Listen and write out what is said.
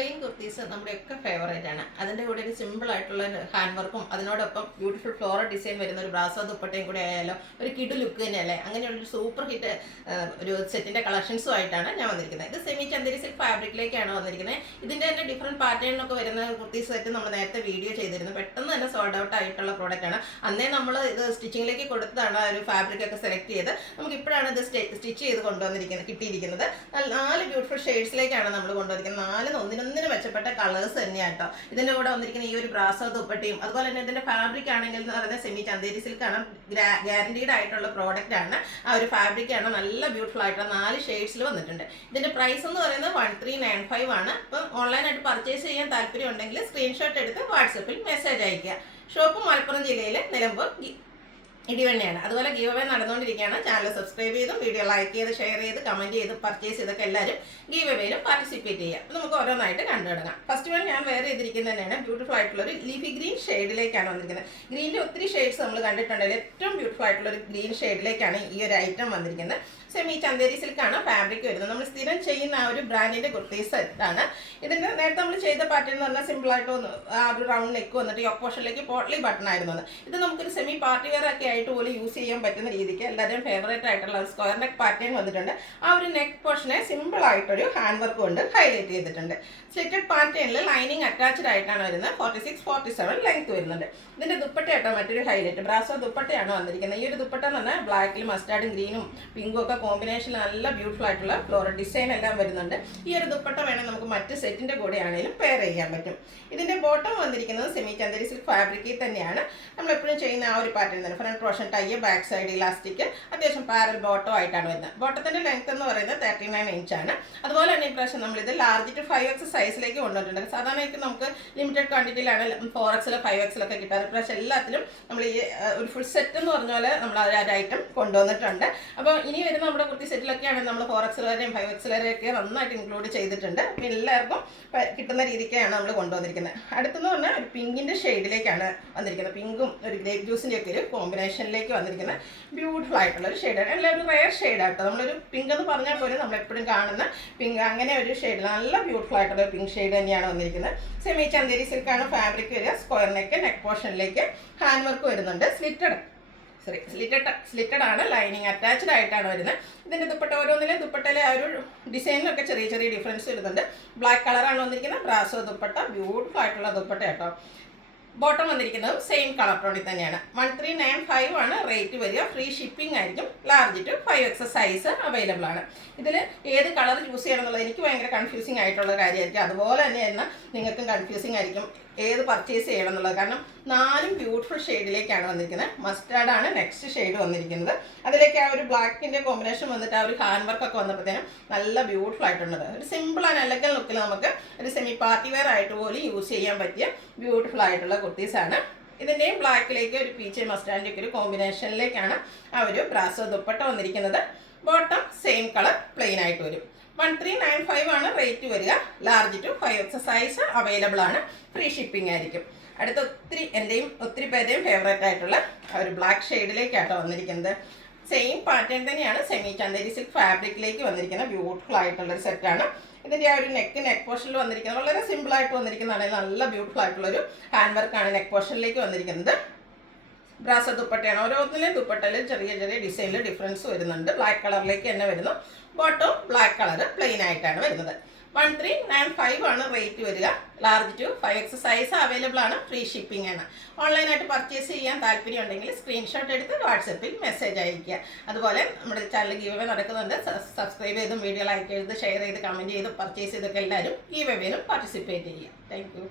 Plain kurtis നമ്മുടെയൊക്കെ favourite ആണ്. അതിൻ്റെ കൂടെ ഒരു സിമ്പിൾ ആയിട്ടുള്ള ഹാൻഡ് വർക്കും അതിനോടൊപ്പം ബ്യൂട്ടിഫുൾ ഫ്ലോറൽ ഡിസൈൻ വരുന്ന ഒരു ബ്രാസോ ദുപ്പട്ടയും കൂടെ ആയാലോ ഒരു കിടു ലുക്ക് തന്നെയല്ലേ. അങ്ങനെയുള്ളൊരു സൂപ്പർ ഹിറ്റ് ഒരു സെറ്റിൻ്റെ കളക്ഷൻസും ആയിട്ടാണ് ഞാൻ വന്നിരിക്കുന്നത്. ഇത് സെമി ചന്ദേരി സിൽക്ക് ഫാബ്രിക്കിലേക്കാണ് വന്നിരിക്കുന്നത്. ഇതിൻ്റെ തന്നെ ഡിഫറെൻറ്റ് പാറ്റേണിലൊക്കെ വരുന്ന കുർത്തീസ് സെറ്റ് നമ്മൾ നേരത്തെ വീഡിയോ ചെയ്തിരുന്നു. പെട്ടെന്ന് തന്നെ സോൾഡ് ഔട്ട് ആയിട്ടുള്ള പ്രോഡക്റ്റ് ആണ്. അന്നേ നമ്മൾ ഇത് സ്റ്റിച്ചിങ്ങിലേക്ക് കൊടുത്തതാണ് ഒരു ഫാബ്രിക് ഒക്കെ സെലക്ട് ചെയ്ത്. നമുക്ക് ഇപ്പോഴാണ് ഇത് സ്റ്റിച്ച് ചെയ്ത് കൊണ്ടുവന്നിരിക്കുന്നത് കിട്ടിയിരിക്കുന്നത്. 4 ബ്യൂട്ടിഫുൾ ഷെയ്ഡ്സിലേക്കാണ് നമ്മൾ കൊണ്ടുവന്നിരിക്കുന്നത്. 4 ഒന്നിനൊന്നിന് മെച്ചപ്പെട്ട കളേഴ്സ് തന്നെയാണ് കേട്ടോ. ഇതിൻ്റെ കൂടെ വന്നിരിക്കുന്ന ഈ ഒരു ബ്രാസോ ദുപ്പട്ടയും അതുപോലെ തന്നെ ഇതിൻ്റെ ഫാബ്രിക് ആണെങ്കിൽ എന്ന് പറയുന്നത് സെമി ചന്ദേരി സിൽക്ക് ആണ്. ഗ്യാരണ്ടീഡ് ആയിട്ടുള്ള പ്രോഡക്റ്റ് ആണ്. ആ ഒരു ഫാബ്രിക് ആണ് നല്ല ബ്യൂട്ടിഫുൾ ആയിട്ടുള്ള 4 ഷെയ്ഡ്സിൽ വന്നിട്ടുണ്ട്. ഇതിൻ്റെ പ്രൈസ് എന്ന് പറയുന്നത് 1395 ആണ്. അപ്പം ഓൺലൈനായിട്ട് പർച്ചേസ് ചെയ്യാൻ താല്പര്യം ഉണ്ടെങ്കിൽ സ്ക്രീൻഷോട്ട് എടുത്ത് വാട്സപ്പിൽ മെസ്സേജ് അയയ്ക്കുക. ഷോപ്പ് മലപ്പുറം ജില്ലയിലെ നിലമ്പൂർ ഇടിവണ്ണയാണ്. അതുപോലെ ഗീവ് അവേ നടന്നുകൊണ്ടിരിക്കുകയാണ്. ചാനൽ സബ്സ്ക്രൈബ് ചെയ്തും വീഡിയോ ലൈക്ക് ചെയ്ത് ഷെയർ ചെയ്ത് കമൻറ്റ് ചെയ്ത് പർച്ചേസ് ചെയ്തൊക്കെ എല്ലാവരും ഗീവ് അവേയിലും പാർട്ടിസിപ്പേറ്റ് ചെയ്യുക. അപ്പോൾ നമുക്ക് ഓരോന്നായിട്ട് കണ്ടു തുടങ്ങാം. ഫസ്റ്റ് വൺ ഞാൻ വേറെ ചെയ്തിരിക്കുന്നത് തന്നെയാണ് ബ്യൂട്ടിഫുൾ ആയിട്ടുള്ള ഒരു ലീഫി ഗ്രീൻ ഷെയ്ഡിലേക്കാണ് വന്നിരിക്കുന്നത്. ഗ്രീനിൽ ഒത്തിരി ഷെയ്ഡ്സ് നമ്മൾ കണ്ടിട്ടുണ്ടെങ്കിൽ ഏറ്റവും ബ്യൂട്ടിഫുൾ ആയിട്ടുള്ള ഒരു ഗ്രീൻ ഷെയ്ഡിലേക്കാണ് ഈ ഒരു ഐറ്റം വന്നിരിക്കുന്നത്. സെമി ചന്ദേരി സിൽക്കാണ് ഫാബ്രിക് വരുന്നത്. നമ്മൾ സ്ഥിരം ചെയ്യുന്ന ആ ഒരു ബ്രാൻഡിൻ്റെ കുർത്തീസ് സെറ്റാണ്. ഇതിൻ്റെ നേരത്തെ നമ്മൾ ചെയ്ത പാറ്റേൺ എന്ന് പറഞ്ഞാൽ സിമ്പിളായിട്ട് ആ ഒരു റൗണ്ട് നെക്ക് വന്നിട്ട് ഈ ഓപ്പോഷനിലേക്ക് പോട്ട്ലി ബട്ടൺ ആയിരുന്നു. ഇത് നമുക്കൊരു സെമി പാർട്ടി വെയർ ഒക്കെ ആയിട്ട് പോലും യൂസ് ചെയ്യാൻ പറ്റുന്ന രീതിക്ക് എല്ലാവരും ഫേവറേറ്റ് ആയിട്ടുള്ള സ്ക്വയർ നെക്ക് പാറ്റേൺ വന്നിട്ടുണ്ട്. ആ ഒരു നെക്ക് പോർഷനെ സിമ്പിൾ ആയിട്ടൊരു ഹാൻഡ് വർക്ക് കൊണ്ട് ഹൈലൈറ്റ് ചെയ്തിട്ടുണ്ട്. സ്ലിറ്റഡ് പാറ്റേണിൽ ലൈനിങ് അറ്റാച്ച്ഡ് ആയിട്ടാണ് വരുന്നത്. 46-47 ലെങ്ത് വരുന്നുണ്ട്. ഇതിൻ്റെ ദുപ്പട്ടയായിട്ടോ മറ്റൊരു ഹൈലൈറ്റ് ബ്രാസോ ദുപ്പട്ടയാണ് വന്നിരിക്കുന്നത്. ഈ ഒരു ദുപ്പട്ട എന്ന് പറഞ്ഞാൽ ബ്ലാക്കിലും മസ്റ്റാർഡും ഗ്രീനും പിങ്കും ഒക്കെ കോമ്പിനേഷനിൽ നല്ല ബ്യൂട്ടിഫുൾ ആയിട്ടുള്ള ഫ്ലോറൽ ഡിസൈൻ എല്ലാം വരുന്നുണ്ട്. ഈ ഒരു ദുപ്പട്ട വേണം നമുക്ക് മറ്റ് സെറ്റിൻ്റെ കൂടെ ആണെങ്കിലും പെയർ ചെയ്യാൻ പറ്റും. ഇതിൻ്റെ ബോട്ടം വന്നിരിക്കുന്നത് സെമി ചന്ദേരി സിൽക്ക് ഫാബ്രിക്കിൽ തന്നെയാണ്. നമ്മളെപ്പോഴും ചെയ്യുന്ന ആ ഒരു പാറ്റേൺ തന്നെ. Front portion tie, back side elastic, അത്യാവശ്യം പാരൽ ബോട്ടോ ആയിട്ടാണ് വരുന്നത്. ബോട്ടത്തിൻ്റെ ലെങ്ത് എന്ന് പറയുന്നത് 39 ഇഞ്ചാണ്. അതുപോലെ തന്നെ ഈ പ്രാവശ്യം നമ്മളിത് ലാർജ് ടു 5X സൈസിലേക്ക് കൊണ്ടുവന്നിട്ടുണ്ട്. സാധാരണ നമുക്ക് ലിമിറ്റഡ് ക്വാണ്ടിറ്റിയിലാണ് 4X 5X ഒക്കെ കിട്ടാറ്. പ്രാവശ്യം എല്ലാത്തിലും നമ്മൾ ഈ ഒരു ഫുൾ സെറ്റ് എന്ന് പറഞ്ഞ പോലെ നമ്മൾ ആ ഒരു ഐറ്റം കൊണ്ടുവന്നിട്ടുണ്ട്. അപ്പോൾ ഇനി വരുന്ന നമ്മുടെ കുർത്തി സെറ്റിലൊക്കെയാണ് നമ്മൾ 4X വരെയും 5X വരെയൊക്കെ നന്നായിട്ട് ഇൻക്ലൂഡ് ചെയ്തിട്ടുണ്ട്. അപ്പോൾ എല്ലാവർക്കും കിട്ടുന്ന രീതിക്കാണ് നമ്മൾ കൊണ്ടുവന്നിരിക്കുന്നത്. അടുത്തെന്ന് പറഞ്ഞാൽ ഒരു പിങ്കിൻ്റെ ഷെയ്ഡിലേക്കാണ് വന്നിരിക്കുന്നത്. പിങ്കും ഒരു ഗ്രേപ്പ് ജ്യൂസിൻ്റെ ഒക്കെ ഒരു കോമ്പിനേഷനിലേക്ക് വന്നിരിക്കുന്ന ബ്യൂട്ടിഫുൾ ആയിട്ടുള്ള ഒരു ഷെയ്ഡാണ്. എല്ലാവരും റെയർ ഷെയ്ഡാട്ടോ. നമ്മളൊരു പിങ്ക് എന്ന് പറഞ്ഞാൽ പോലും നമ്മളെപ്പോഴും കാണുന്ന പിങ്ക് അങ്ങനെ ഒരു ഷെയ്ഡ്, നല്ല ബ്യൂട്ടിഫുൾ ആയിട്ടുള്ള പിങ്ക് ഷെയ്ഡ് തന്നെയാണ് വന്നിരിക്കുന്നത്. സെമി ചന്ദേരി സിൽക്കാണ് ഫാബ്രിക് വരിക. സ്ക്വയർ നെക്ക് പോർഷനിലേക്ക് ഹാൻഡ് വർക്ക് വരുന്നുണ്ട്. സ്ലിറ്റഡ് ആണ്. ലൈനിങ് അറ്റാച്ച്ഡ് ആയിട്ടാണ് വരുന്നത്. ഇതിൻ്റെ ദുപ്പട്ട ഓരോന്നിലും ദുപ്പട്ടയിലെ ആ ഒരു ഡിസൈനിലൊക്കെ ചെറിയ ചെറിയ ഡിഫറൻസ് വരുന്നുണ്ട്. ബ്ലാക്ക് കളറാണ് വന്നിരിക്കുന്നത്. ബ്രാസോ ദുപ്പട്ട ബ്യൂട്ടിഫുൾ ആയിട്ടുള്ള ദുപ്പട്ട കേട്ടോ. ബോട്ടം വന്നിരിക്കുന്നത് സെയിം കളർ ടോണിൽ തന്നെയാണ്. 1395 ആണ് റേറ്റ് വരിക. ഫ്രീ ഷിപ്പിംഗ് ആയിരിക്കും. Large to 5X size available ആണ്. ഇതിൽ ഏത് കളർ ചൂസ് ചെയ്യണം എന്നുള്ളത് എനിക്ക് ഭയങ്കര കൺഫ്യൂസിങ് ആയിട്ടുള്ള കാര്യമായിരിക്കും. അതുപോലെ തന്നെ എന്നാൽ നിങ്ങൾക്കും കൺഫ്യൂസിങ് ആയിരിക്കും ഏത് പർച്ചേസ് ചെയ്യണം എന്നുള്ളത്. കാരണം 4 ബ്യൂട്ടിഫുൾ ഷെയ്ഡിലേക്കാണ് വന്നിരിക്കുന്നത്. മസ്റ്റാർഡാണ് നെക്സ്റ്റ് ഷെയ്ഡ് വന്നിരിക്കുന്നത്. അതിലേക്ക് ആ ഒരു ബ്ലാക്കിൻ്റെ കോമ്പിനേഷൻ വന്നിട്ട് ആ ഒരു ഹാൻഡ് വർക്കൊക്കെ വന്നപ്പോഴത്തേനും നല്ല ബ്യൂട്ടിഫുൾ ആയിട്ടുണ്ട്. ഒരു സിമ്പിൾ ആൻഡ് എലഗൻ ലുക്കിൽ നമുക്ക് ഒരു സെമി പാർട്ടി വെയർ ആയിട്ട് പോലും യൂസ് ചെയ്യാൻ പറ്റിയ ബ്യൂട്ടിഫുൾ ആയിട്ടുള്ള കുർത്തീസാണ്. ഇതിൻ്റെയും ബ്ലാക്കിലേക്ക് ഒരു പീച്ച് മസ്റ്റാർഡിൻ്റെ ഒക്കെ ഒരു കോമ്പിനേഷനിലേക്കാണ് ആ ഒരു ബ്രാസോ ദുപ്പട്ട വന്നിരിക്കുന്നത്. ബോട്ടം സെയിം കളർ പ്ലെയിൻ ആയിട്ട് വരും. 1395 ആണ് റേറ്റ് വരിക. Large to 5X size available ആണ്. ഫ്രീ ഷിപ്പിംഗ് ആയിരിക്കും. അടുത്ത എൻ്റെയും ഒത്തിരി പേരുടെയും ഫേവറേറ്റ് ആയിട്ടുള്ള ഒരു ബ്ലാക്ക് ഷെയ്ഡിലേക്കാട്ടോ വന്നിരിക്കുന്നത്. സെയിം പാറ്റേൺ തന്നെയാണ്. സെമി ചന്ദേരി സിൽക്ക് ഫാബ്രിക്കിലേക്ക് വന്നിരിക്കുന്ന ബ്യൂട്ടിഫുൾ ആയിട്ടുള്ളൊരു സെറ്റാണ്. ഇതിൻ്റെ ആ ഒരു നെക്ക് പോർഷനിൽ വന്നിരിക്കുന്നത് വളരെ സിമ്പിളായിട്ട് വന്നിരിക്കുന്നതാണ്. നല്ല ബ്യൂട്ടിഫുൾ ആയിട്ടുള്ളൊരു ഹാൻഡ് വർക്കാണ് നെക്ക് പോർഷനിലേക്ക് വന്നിരിക്കുന്നത്. ബ്രാസോ ദുപ്പട്ടയാണ്. ഓരോന്നിലും ദുപ്പട്ടയിൽ ചെറിയ ചെറിയ ഡിസൈനിൽ ഡിഫറൻസ് വരുന്നുണ്ട്. ബ്ലാക്ക് കളറിലേക്ക് തന്നെ വരുന്നു. ബോട്ടം ബ്ലാക്ക് കളർ പ്ലെയിൻ ആയിട്ടാണ് വരുന്നത്. 1395 ആണ് റേറ്റ് വരിക. Large to 5X size available ആണ്. ഫ്രീ ഷിപ്പിംഗ് ആണ്. ഓൺലൈനായിട്ട് പർച്ചേസ് ചെയ്യാൻ താല്പര്യം ഉണ്ടെങ്കിൽ സ്ക്രീൻഷോട്ട് എടുത്ത് വാട്സപ്പിൽ മെസ്സേജ് അയയ്ക്കുക. അതുപോലെ നമ്മുടെ ചാനൽ ഗീവ് അവേ നടക്കുന്നുണ്ട്. സബ്സ്ക്രൈബ് ചെയ്തും വീഡിയോ ലൈക്ക് ചെയ്ത് ഷെയർ ചെയ്ത് കമൻറ്റ് ചെയ്ത് പർച്ചേസ് ചെയ്തൊക്കെ എല്ലാവരും ഗീവ് അവേയിലും പാർട്ടിസിപ്പേറ്റ് ചെയ്യുക. Thank you.